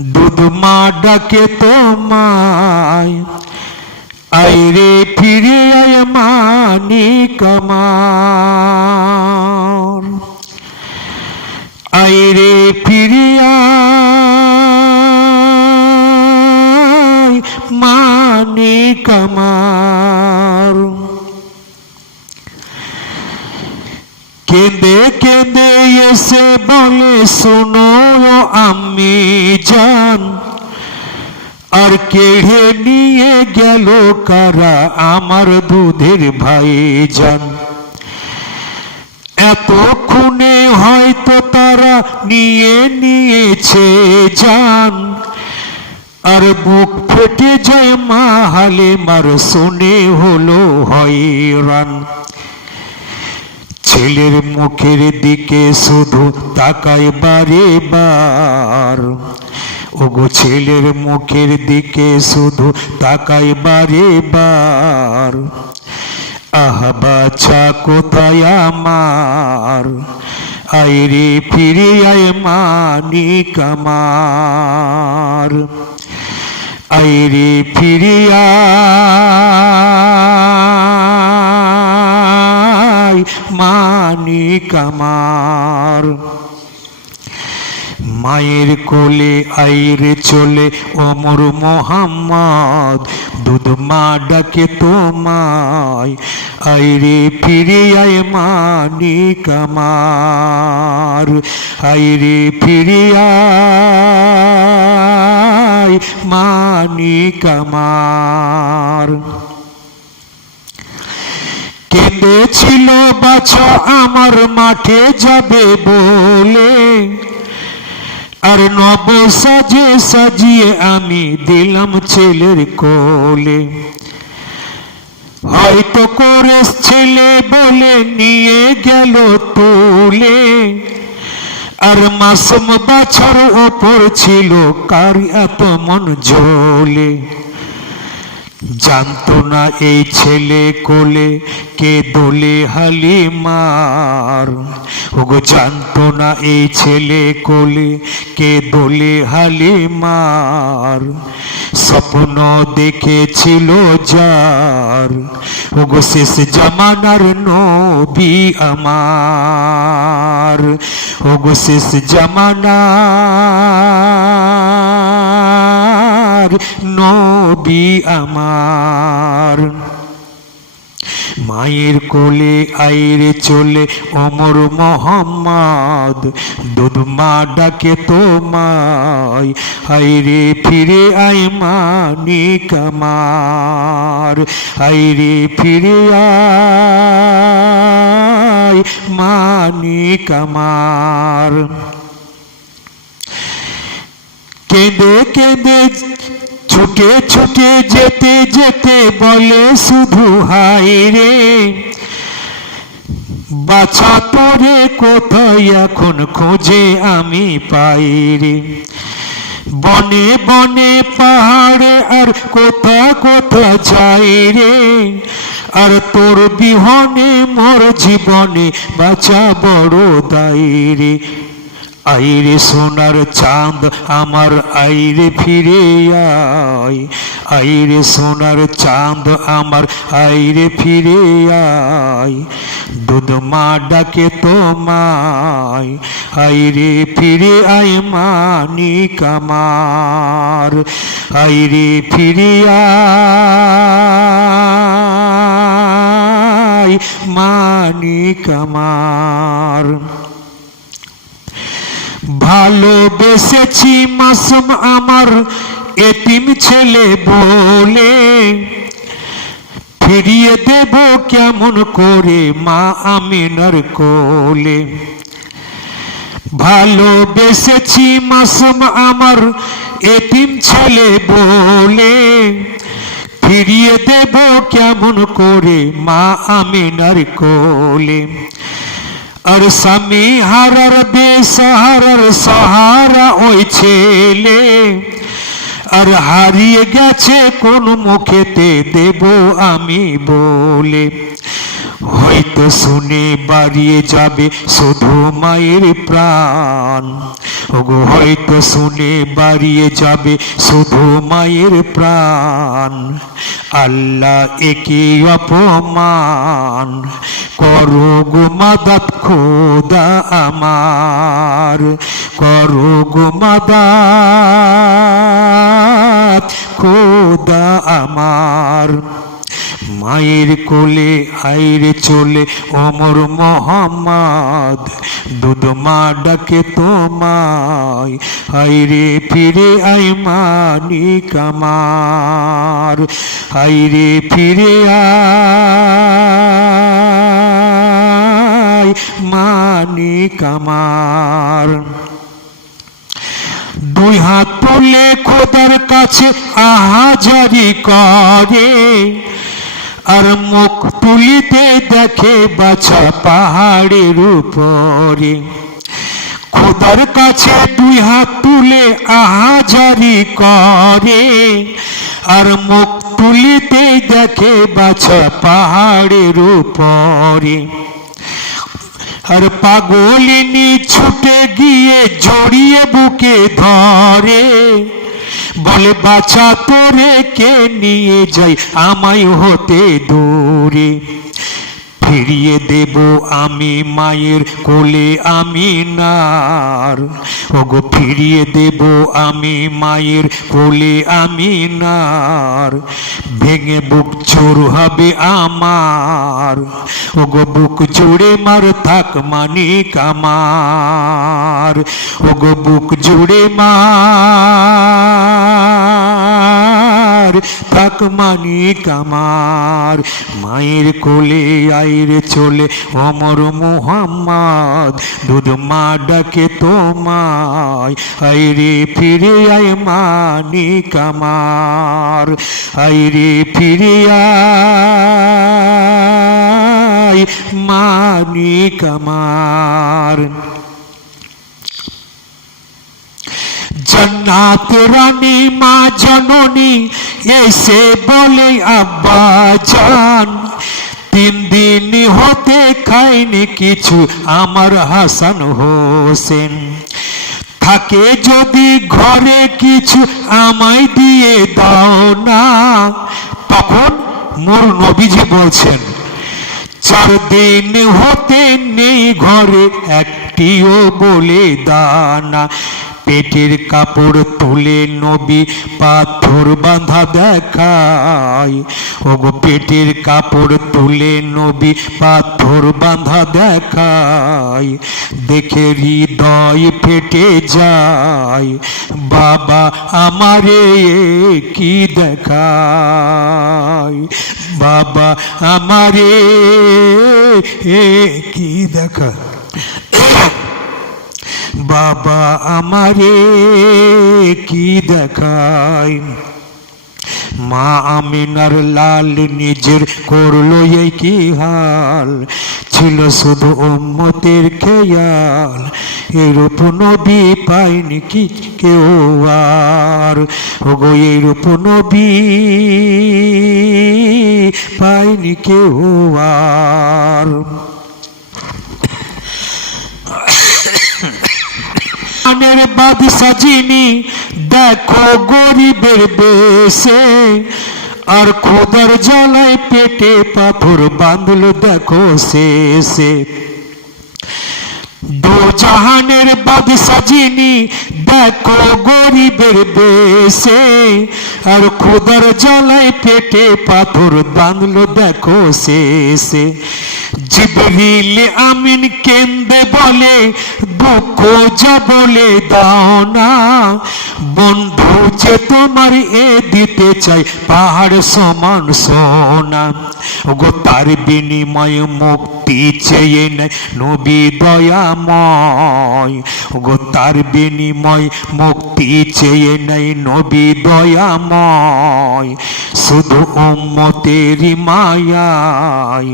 দুধ মা ডাকে তোমায়। আইরে ফিরে আয় মানি কামার। আইরে ফিরে আয় মানি কামার। কেঁদে কেঁদে এসে বলে, শোনো আমি জান, আর কেড়ে নিয়ে গেল কারা আমার দুধের ভাই যান এতক্ষণে হয়তো তারা নিয়ে নিয়েছে যান আর বুক ফেটে যায় মা হালে মার শুনে হলো হয়রান। ছেলের মুখের দিকে শুধু তাকায় বারে বার। ওগো ছেলের মুখের দিকে শুধু তাকায় বারে বার। আহ বাছা, কোথায় আমার? আইরে ফিরে আয় মানি কামার আইরে ফিরে আয় মানিক আমার। মায়ের কোলে আইরে চলে অমর মোহাম্মদ, দুধ মা ডাকে তোমায়, আইরে ফিরে আয় মানিক আমার, আইরে ফিরে আয় মানিক আমার। কেঁদেছিল বাছা আমার মাঠে যাবে বলে। আর নব সাজে সাজিয়ে আমি দিলাম ছেলের কোলে। হয়তো করে ছেলে বলে নিয়ে গেল তোলে। আর মাসুম বাছার ওপর ছিল কার এত মন জ্বলে জানতো না এই ছেলে কোলে কে দোলে হালিমার। ওগো, জানতো না এই ছেলে কোলে কে দোলে হালিমার। স্বপ্ন দেখেছিল যার। ওগো, শেষ জামানার নবী আমার। ওগো, শেষ জামানার নবী আমার। মায়ের কোলে, আইরে চলে, অমর মোহাম্মদ, দুধ মা ডাকে তোমায় আইরে ফিরে আয় মানিক আমার আইরে ফিরে আয় মানিক আমার। কেঁদে কেঁদে ছুটে ছুটে যেতে যেতে বলে শুধু হাই রে। বাছা তোরে কোথায় এখন খোঁজে আমি পাই রে। বনে বনে পাহাড়ে আর কোথা কোথা যাই রে। আর তোর বিহনে মোর জীবনে বাঁচা বড় দায় রে। আইরে সোনার চাঁদ আমার আইরে ফিরে আয়। আইরে সোনার চাঁদ আমার আইরে ফিরে আয়। দুধ মা ডাকে তোমায়, আইরে ফিরে আয় মানিক আমার। আইরে ফিরে আয় মানিক আমার। ভালোবেসেছি মাসুম আমার এতিম ছেলে বলে। ফিরিয়ে দেব কেমন করে মা আমিনার কোলে। ভালোবেসেছি মাসুম আমার এতিম ছেলে বলে। ফিরিয়ে দেব কেমন করে মা আমিনার কোলে। আর স্বামী হারার বেসাহারার সাহারা ওই ছেলে। আর হারিয়ে গেছে কোন মুখেতে দেব আমি বলে। হয়তো শুনে বাড়িয়ে যাবে শুধু মায়ের প্রাণ। ওগো, হয়তো শুনে বাড়িয়ে যাবে শুধু মায়ের প্রাণ। আল্লাহ একে অপমান করো গো মাদাত খোদা আমার, করো গো মাদাত খোদা আমার। মায়ের কোলে আইরে চলে অমর মোহাম্মদ দুধ মা ডাকে তোমায়, আইরে ফিরে আই মানি কামার আইরে ফিরে আই মানি কামার। দুই হাত তুলে খোদার কাছে আহাজারি করে। আর মুখ তুলিতে দেখে বাছা পাহাড়ের উপরে। খোদার কাছে দুই হাত তুলে আহাজারি করে। আর মুখ তুলিতে দেখে বাছা পাহাড়ের উপরে। আর পাগলিনী ছুটে গিয়ে জড়িয়ে বুকে ধরে, বলে, বাছা তোরে, কে নিয়ে যাই আমায় হতে দূরে? ফিরিয়ে দেব আমি মায়ের কোলে আমি নার। ওগো, ফিরিয়ে দেব আমি মায়ের কোলে আমি নার। ভেঙে বুক চোর হবে আমার। ওগো, বুক জুড়ে মার থাক মানিক আমার। ওগো, বুক জুড়ে মার থাক মানিক আমার মায়ের কোলে আইরে চলে অমর মোহাম্মদ। দুধ মা ডাকে তোমায়, আইরে ফিরে আয় মানিক আমার আইরে ফিরে আয় মানিক আমার জন্নাত রানী মা জননী, এসে বলে, আব্বা জান, তিন দিন হতে খাইনি কিছু, আমার হাসান হোসেন। থাকে যদি ঘরে কিছু আমায় দিয়ে দাও না। তখন মোর নবীজি বলছেন, চার দিন হতে নেই ঘরে, একটিও বলে দানা পেটের কাপড় তুলে নবী পাথর বাঁধা দেখায়। ওগো পেটের কাপড় তুলে নবী পাথর বাঁধা দেখায়। দেখে হৃদয় ফেটে যায়। বাবা আমারে কি দেখায়? বাবা আমারে কি দেখা বাবা আমারে কি দেখায়? মা আমিনার লাল নিজের করল এই কি হাল? ছিল শুধু উম্মতের খেয়াল, এরূপ নবী পাইনি কি কেউ আর? ওগো, এরূপ নবী পাইনি কেউ আর? আনের বাদ সাজিনি দেখো গরিবের বেশে। আর খোদার জ্বালায় পেটে পাথর বাঁধল, দেখো শেষে। দো জাহানের বাদ সাজিনি দেখো গরিবের বেশে। আর খোদার জ্বালায় পেটে পাথর বাঁধলো, দেখো শেষে। জিবরিল আমিন কেন্দে বলে দুঃখ যা বলে দাও না। বন্ধু যে তোমার এ দিতে চাই পাহাড় সমান সোনা। গো তার বিনিময়ে মুক্তি চেয়ে নেয় নবী দয়াময়। গো তার বিনিময় মুক্তি চেয়ে নেয় নবী দয়াময়। শুধু উম্মতেরই মায়ায়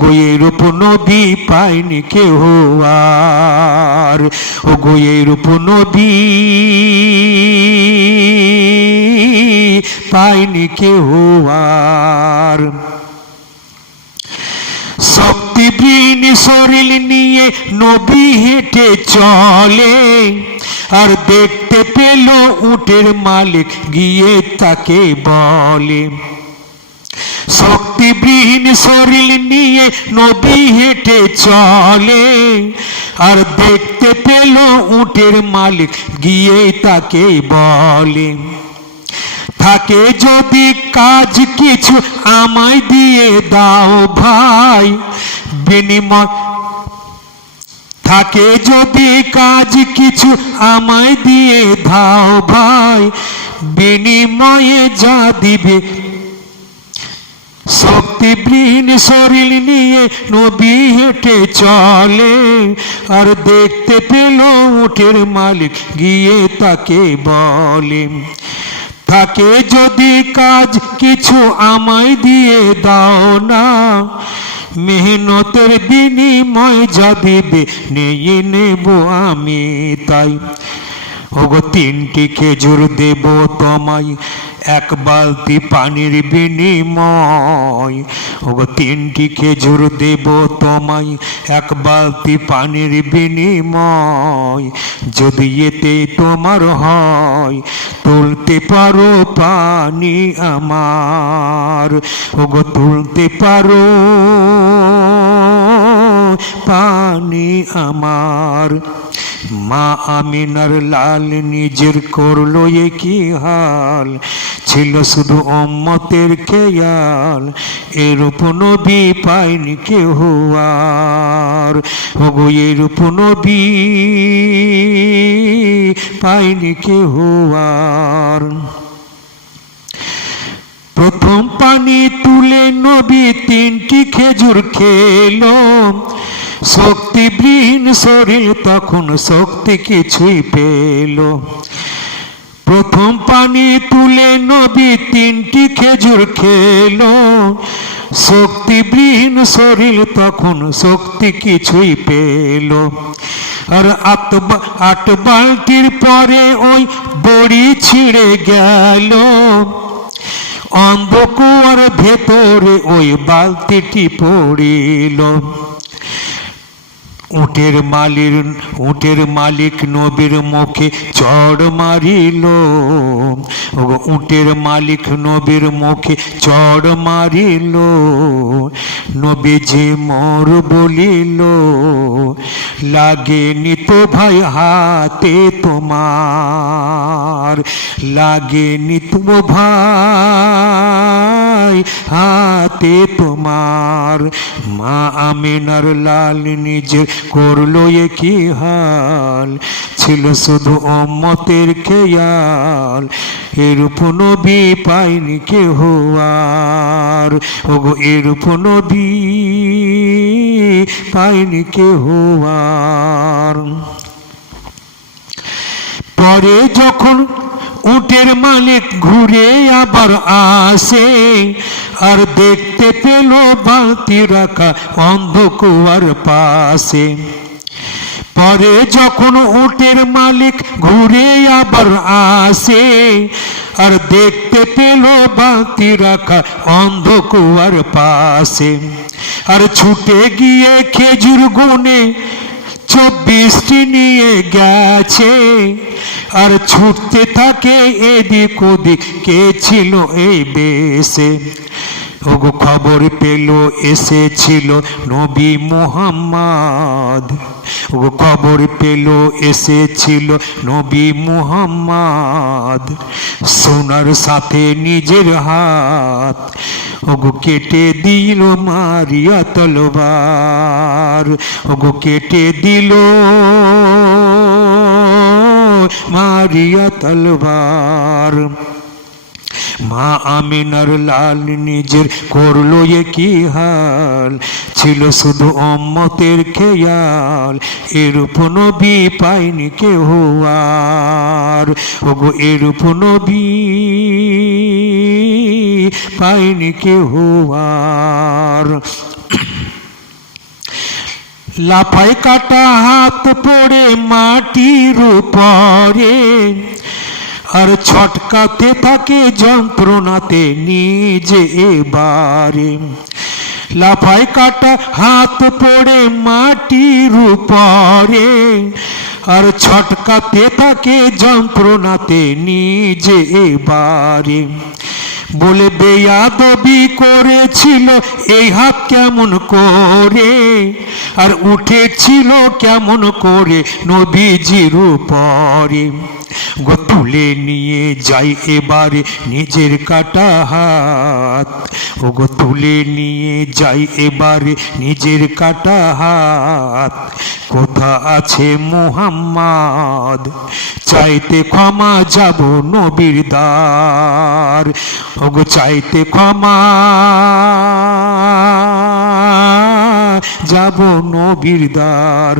গো এরূপ নবী পাইনি কেউ আর। গো এরূপ নবী পাইনি কেউ আর। সব শরীর নিয়ে নবী হেঁটে চলে। আর দেখতে পেল উটের মালিক গিয়ে তাকে বলে। শক্তিবিহীন শরীর নিয়ে নদী হেঁটে চলে। আর দেখতে পেল উটের মালিক গিয়ে তাকে বলে। থাকে যদি কাজ কিছু আমায় দিয়ে দাও ভাই। বিনিময় থাকে যদি কাজ কিছু আমায় দিয়ে দাও ভাই। বিনিময়ে যা দিবে শক্তি শক্তিবৃহীন শরীর নিয়ে নবী হেঁটে চলে। আর দেখতে পেল উঠের মালিক গিয়ে তাকে বলে। থাকে যদি কাজ কিছু আমায় দিয়ে দাও না। মেহনতের বিনিময় যা দিবে নিয়ে নেব আমি তাই। ওগো তিনটি খেজুর দেব তোমায়। এক বালতি পানির বিনিময়। ওগো তিনটি খেজুর দেব তোমায়, এক বালতি পানির বিনিময়। যদি এতে তোমার হয়, তুলতে পারো পানি আমার। ওগো তুলতে পারো পানি আমার। মা আমিনার লাল নিজের করল এ কি হাল, ছিল শুধু অম্মতের খেয়াল, এরূপ নবী পায়নি কেহ আর। ওগো, এরূপ নবী পাইনি কেহ আর। প্রথম পানি তুলে নবী তিনটি খেজুর খেলো শক্তিবৃহীন শরীর তখন শক্তি কিছুই পেল। প্রথম পানি তুলে নবী তিনটি খেজুর খেলো। শক্তিবৃহীন শরীর তখন শক্তি কিছুই পেল। আর আট বালতির পরে ওই বড়ি ছিঁড়ে গেল। অন্ধকুয়ার ভেতরে ওই বালতিটি পড়িল। উটের মালির, উটের মালিক নবীর মুখে চড় মারিল। উটের মালিক নবীর মুখে চড় মারিল। নবী যে মোর বলিল, লাগেনি তো ভাই হাতে তোমার, লাগেনি তো ভাই হাতে তোমার। মা আমিনার লাল নিজের করল কি হাল? ছিল শুধু অম্মতের খেয়াল। এরূপ নবী পাইনি কেহ আর। ওগো, এরূপ নবী পাইনি কেহ আর। পরে যখন উটের মালিক ঘুরে আবার আসে আর দেখতে পেল বালতি রাখা অন্ধকুয়ার পাশে পরে যখন উটের মালিক ঘুরে আবার আসে আর দেখতে পেল বাতি রাখা অন্ধকুয়ার পাশে আর ছুটে গিয়ে খেজুর গুনে চব্বিশটি নিয়ে গেছে। আর ছুটতে থাকে এদিক ওদিক, কে ছিল এই বেশে? ওগো খবর পেল, এসেছিল নবী মুহাম্মদ। ওগো খবর পেল, এসেছিল নবী মুহাম্মদ। সোনার সাথে নিজের হাত ওগো কেটে দিল মারিয়া তলবার ওগো কেটে দিল মারিয়া তলবার মা আমিনার লাল নিজের করল এ কি হাল, ছিল শুধু অম্মতের খেয়াল, এরূপ নবী পাইনি কেহ আর। ওগো এরূপ নবী পাইনি কেহ আর। লাফাই কাটা হাত পড়ে মাটির উপরে, আর ছটকাতে থাকে যন্ত্রণাতে নিজে এবারে। লাফাই কাটা হাত পড়ে মাটির উপরে, আর ছটকাতে থাকে যন্ত্রণাতে নিজে এবারে। বলে বেয়াদবি করেছিল এই হাত কেমন করে? আর উঠেছিল কেমন করে নবীজির উপরে? গো তুলে নিয়ে যাই এবারে নিজের কাটা হাত। ও গো নিয়ে যাই এবারে নিজের কাটা হাত। কোথা আছে মুহাম্মদ? চাইতে ক্ষমা যাব নবীর ও গো চাইতে ক্ষমা যাব নবীর দ্বার।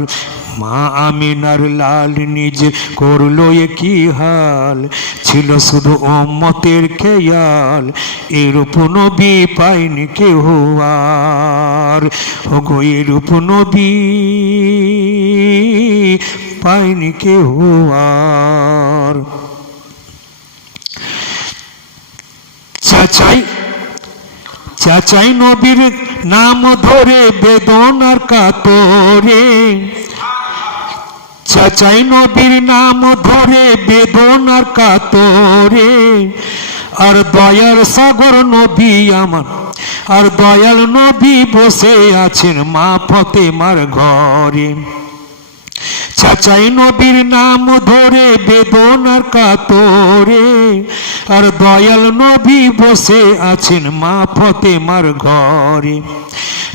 মা আমিনার লাল নিজে করল কি হাল? ছিল শুধু ওম্মতের খেয়াল, এরূপ নবী পাইনি কেহ আর। গো এরূপ নবী পাইনি কেহ আর। চাচাই চাচাই নবীর নাম ধরে বেদনার কাতরে। চাচাই নবীর নাম ধরে বেদনার কাতরে। আর দয়ার সাগর নবী আমার, আর দয়াল নবী বসে আছেন মা ফতেমার ঘরে। চাচাই নবীর নাম ধরে বেদনার কাতরে। আর দয়াল নবী বসে আছেন মা ফতেমার ঘরে।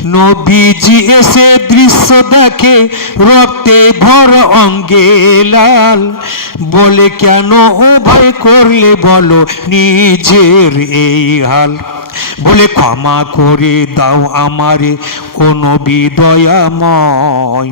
নবীজি এসে দৃশ্য দেখে রক্তে ভর অঙ্গে লাল। বলে, কেন ও ভয় করলে বলো নিজের এই হাল? বলে, ক্ষমা করে দাও আমারে, ও নবী দয়াময়।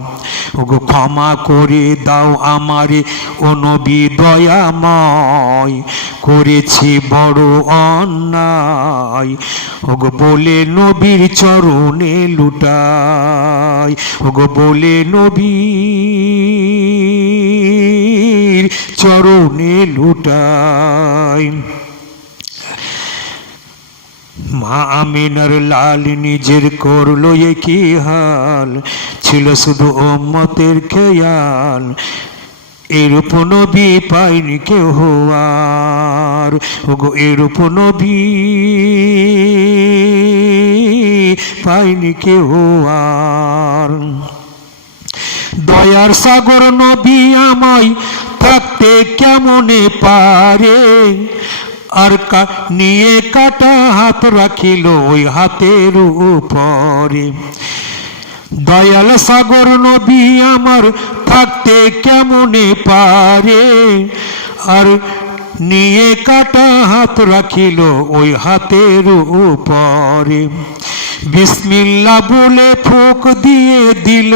ওগো ক্ষমা করে দাও আমারে, ও নবী দয়াময়। করেছি বড় অন্যায়। ওগো বলে নবীর চরণে লুটাই। ওগো বলে নবীর চরণে লুটাই। মা আমিনার লাল নিজের করল এ কি হাল, ছিল শুধু ওম্মতের খেয়াল। এরূপ নবী পাইনি কেহ আর ওগো, এরূপ নবী পাইনি কেহ আর দয়ার সাগর নবী আমায় থাকতে কেমনে পারে? আর কা- নিয়ে কাটা হাত রাখিল ওই হাতের উপরে। দয়াল সাগর নবী আমার থাকতে কেমনে পারে? আর নিয়ে কাটা হাত রাখিল ওই হাতের উপরে। বিসমিল্লা বলে ফোক দিয়ে দিল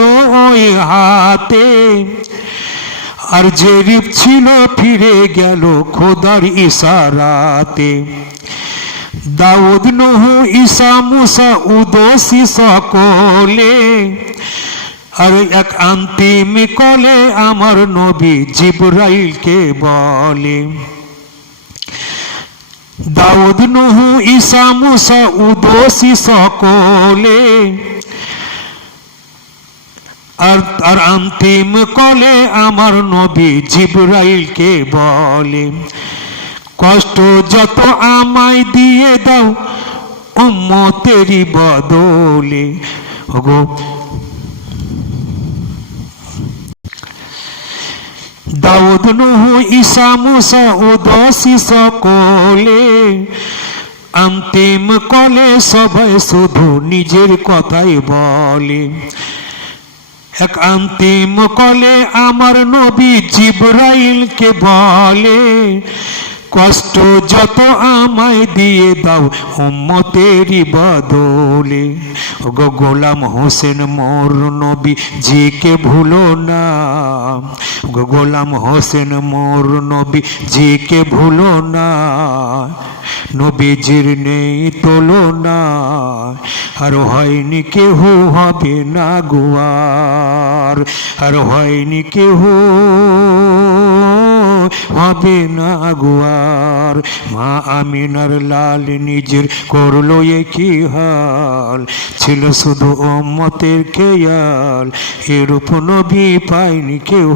ওই হাতে। আর যে রিপ ছিল ফিরে গেল খোদার ইশারাতে। দাউদ নহু, ঈসা মুসা, উদোসি সকলে। আর এক আন্তিম কলে আমার নবী জিব্রাইলকে বলে। দাউদ নহু, ঈসা মুসা, উদোসি সকলে। আর আর অন্তিম কলে আমার নবী জিব্রাইলকে বলে, কষ্ট যত আমায় দিয়ে দাও উম্মতেরই বদলে। ওগো। দাউদ, নহু, ঈসা, মুসা ও দশি সকলে অন্তিম কলে সবাই শুধু নিজের কথাই বলে। এক অন্তিম কলে আমার নবী জিব্রাইলকে বলে কষ্ট যত আমায় দিয়ে দাও উম্মতেরই বদলে। গো গোলাম হোসেন মোর নবী জিকে ভুলো না। গো গোলাম হোসেন মোর নবী জিকে ভুলো না। নবীজির নেই তোলো না আর হয়নি কেহ হবে না গুয়ার। আর হয়নি কেহ হবে না গুয়ার, মা আমিনার লাল নিজের করল এ কি হাল। ছিল শুধু ওম্মতের খেয়াল, এরূপ নবী পায়নি কেউ